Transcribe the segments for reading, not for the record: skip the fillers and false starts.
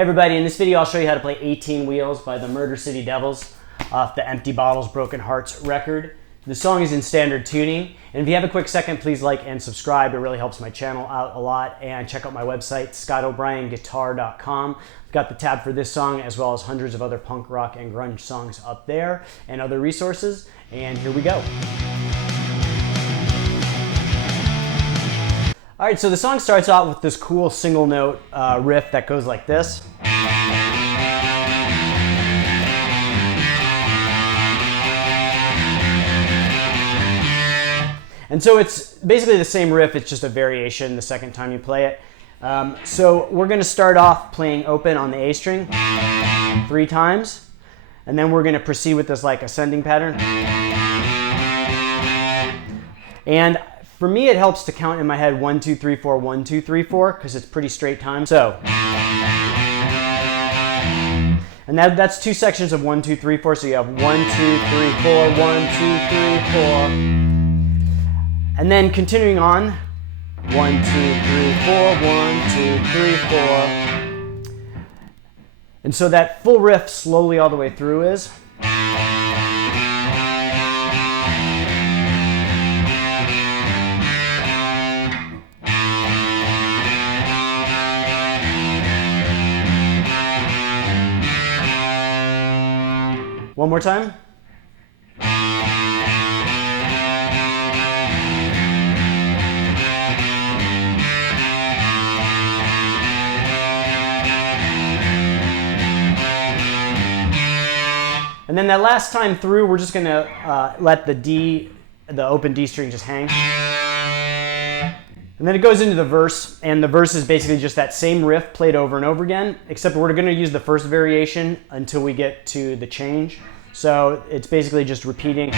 Hey everybody, in this video I'll show you how to play 18 Wheels by the Murder City Devils off the Empty Bottles Broken Hearts record. The song is in standard tuning, and if you have a quick second, please like and subscribe. It really helps my channel out a lot, and check out my website, scottobryanguitar.com. I've got the tab for this song as well as hundreds of other punk rock and grunge songs up there and other resources, and here we go. All right, so the song starts out with this cool single note riff that goes like this. And so it's basically the same riff, it's just a variation the second time you play it. So we're gonna start off playing open on the A string 3 times, and then we're gonna proceed with this like ascending pattern. And for me, it helps to count in my head 1, 2, 3, 4, 1, 2, 3, 4, because it's pretty straight time. So, and that's 2 sections of 1, 2, 3, 4. So you have 1, 2, 3, 4, 1, 2, 3, 4. And then continuing on, 1, 2, 3, 4, 1, 2, 3, 4. And so that full riff slowly all the way through is. One more time. And then that last time through, we're just gonna let the open D string just hang. And then it goes into the verse, and the verse is basically just that same riff played over and over again, except we're gonna use the first variation until we get to the change. So it's basically just repeating.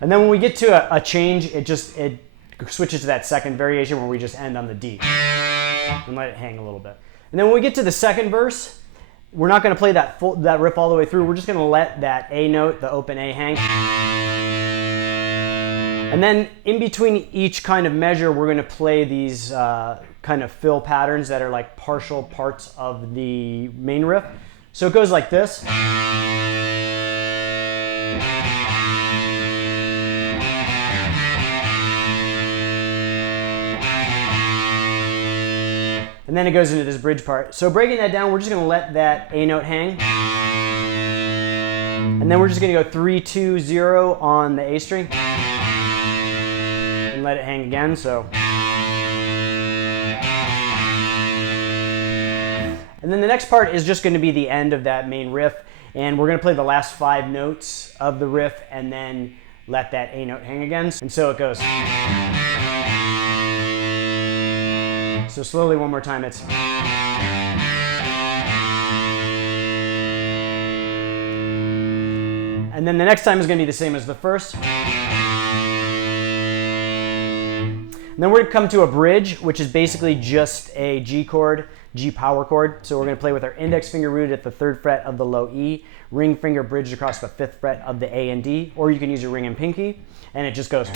And then when we get to a change, it switches to that second variation where we just end on the D and let it hang a little bit. And then when we get to the second verse, we're not going to play that riff all the way through. We're just going to let that A note, the open A, hang. And then in between each kind of measure, we're going to play these kind of fill patterns that are like partial parts of the main riff. So it goes like this. And then it goes into this bridge part. So breaking that down, we're just gonna let that A note hang. And then we're just gonna go 3, 2, 0 on the A string. And let it hang again, so. And then the next part is just gonna be the end of that main riff. And we're gonna play the last 5 notes of the riff and then let that A note hang again. And so it goes. So slowly, one more time, it's. And then the next time is going to be the same as the first. And then we're going to come to a bridge, which is basically just a G chord, G power chord. So we're going to play with our index finger rooted at the 3rd fret of the low E, ring finger bridged across the 5th fret of the A and D, or you can use your ring and pinky, and it just goes.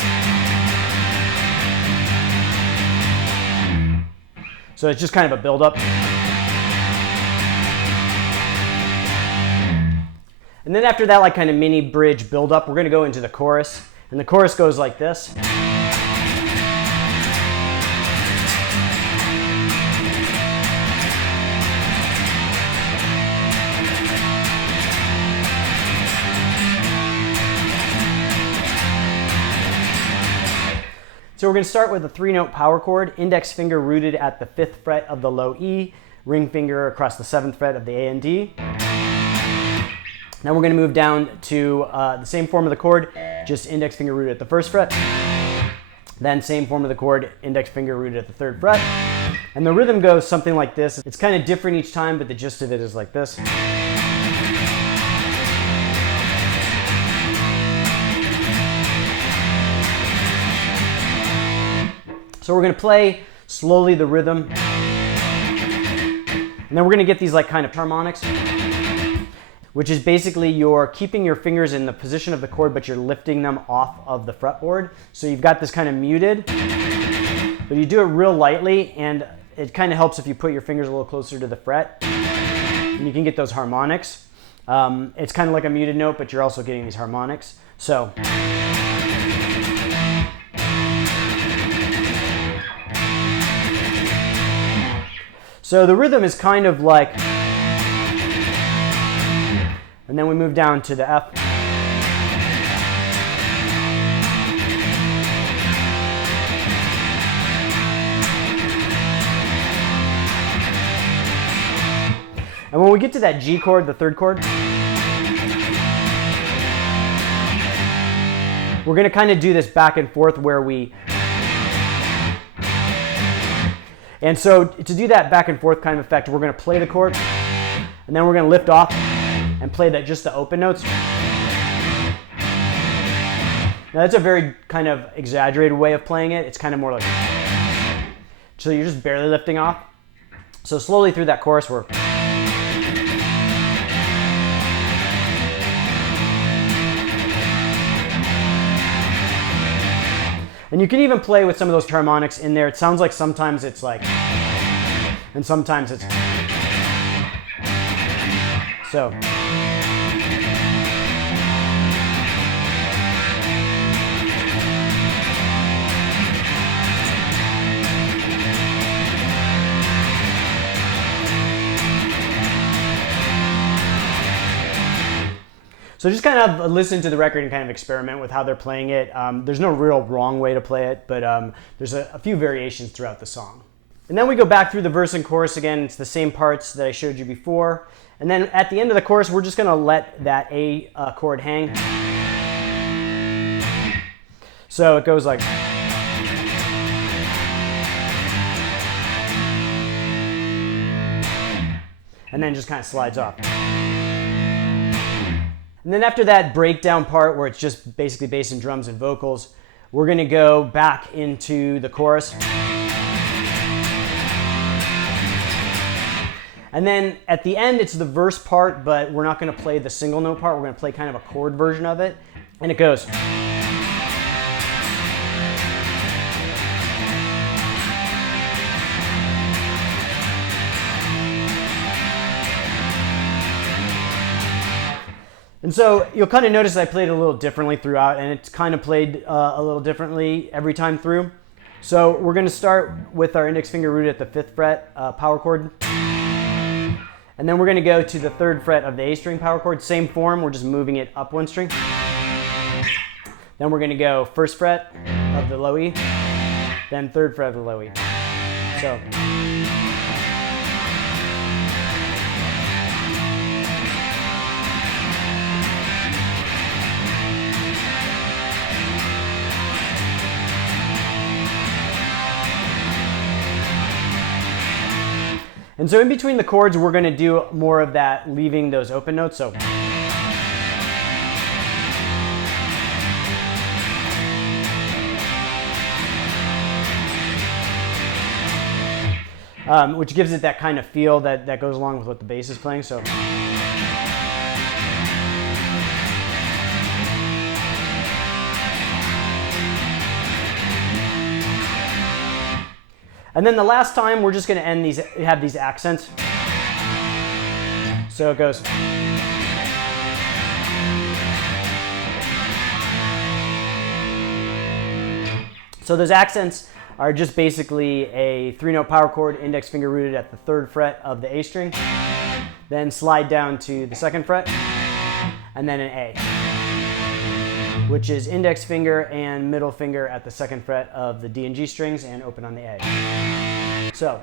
So it's just kind of a buildup. And then after that, like kind of mini bridge buildup, we're gonna go into the chorus. And the chorus goes like this. So we're going to start with a 3-note power chord, index finger rooted at the 5th fret of the low E, ring finger across the 7th fret of the A and D. Now we're going to move down to the same form of the chord, just index finger rooted at the 1st fret. Then same form of the chord, index finger rooted at the 3rd fret. And the rhythm goes something like this. It's kind of different each time, but the gist of it is like this. So we're going to play slowly the rhythm, and then we're going to get these like kind of harmonics. which is basically you're keeping your fingers in the position of the chord, but you're lifting them off of the fretboard. So you've got this kind of muted, but you do it real lightly, and it kind of helps if you put your fingers a little closer to the fret, and you can get those harmonics. It's kind of like a muted note, but you're also getting these harmonics. So. So the rhythm is kind of like, and then we move down to the F. And when we get to that G chord, the third chord, we're going to kind of do this back and forth where we, and so to do that back and forth kind of effect, we're going to play the chord, and then we're going to lift off and play that just the open notes. Now that's a very kind of exaggerated way of playing it. It's kind of more like, so you're just barely lifting off. So slowly through that chorus, we're, and you can even play with some of those harmonics in there. It sounds like sometimes it's like, and sometimes it's, so. So just kind of listen to the record and kind of experiment with how they're playing it. There's no real wrong way to play it, but there's a few variations throughout the song. And then we go back through the verse and chorus again. It's the same parts that I showed you before. And then at the end of the chorus, we're just going to let that A chord hang. So it goes like, and then just kind of slides off. And then after that breakdown part where it's just basically bass and drums and vocals, we're going to go back into the chorus. And then at the end, it's the verse part, but we're not going to play the single note part. We're going to play kind of a chord version of it. And it goes. And so you'll kind of notice I played it a little differently throughout, and it's kind of played a little differently every time through. So we're going to start with our index finger rooted at the 5th fret power chord. And then we're going to go to the 3rd fret of the A string power chord. Same form, we're just moving it up 1 string. Then we're going to go 1st fret of the low E, then 3rd fret of the low E. So. And so in between the chords, we're going to do more of that, leaving those open notes. So. Which gives it that kind of feel that goes along with what the bass is playing. So. And then the last time, we're just going to end these, have these accents. So it goes. So those accents are just basically a 3-note power chord, index finger rooted at the 3rd fret of the A string, then slide down to the 2nd fret, and then an A, which is index finger and middle finger at the 2nd fret of the D and G strings and open on the A. So.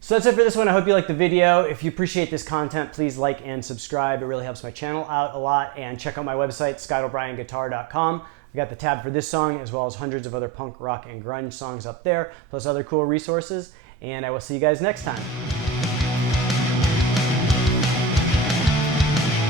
So that's it for this one. I hope you liked the video. If you appreciate this content, please like and subscribe. It really helps my channel out a lot. And check out my website, scottobryanguitar.com. I got the tab for this song as well as hundreds of other punk, rock, and grunge songs up there, plus other cool resources. And I will see you guys next time.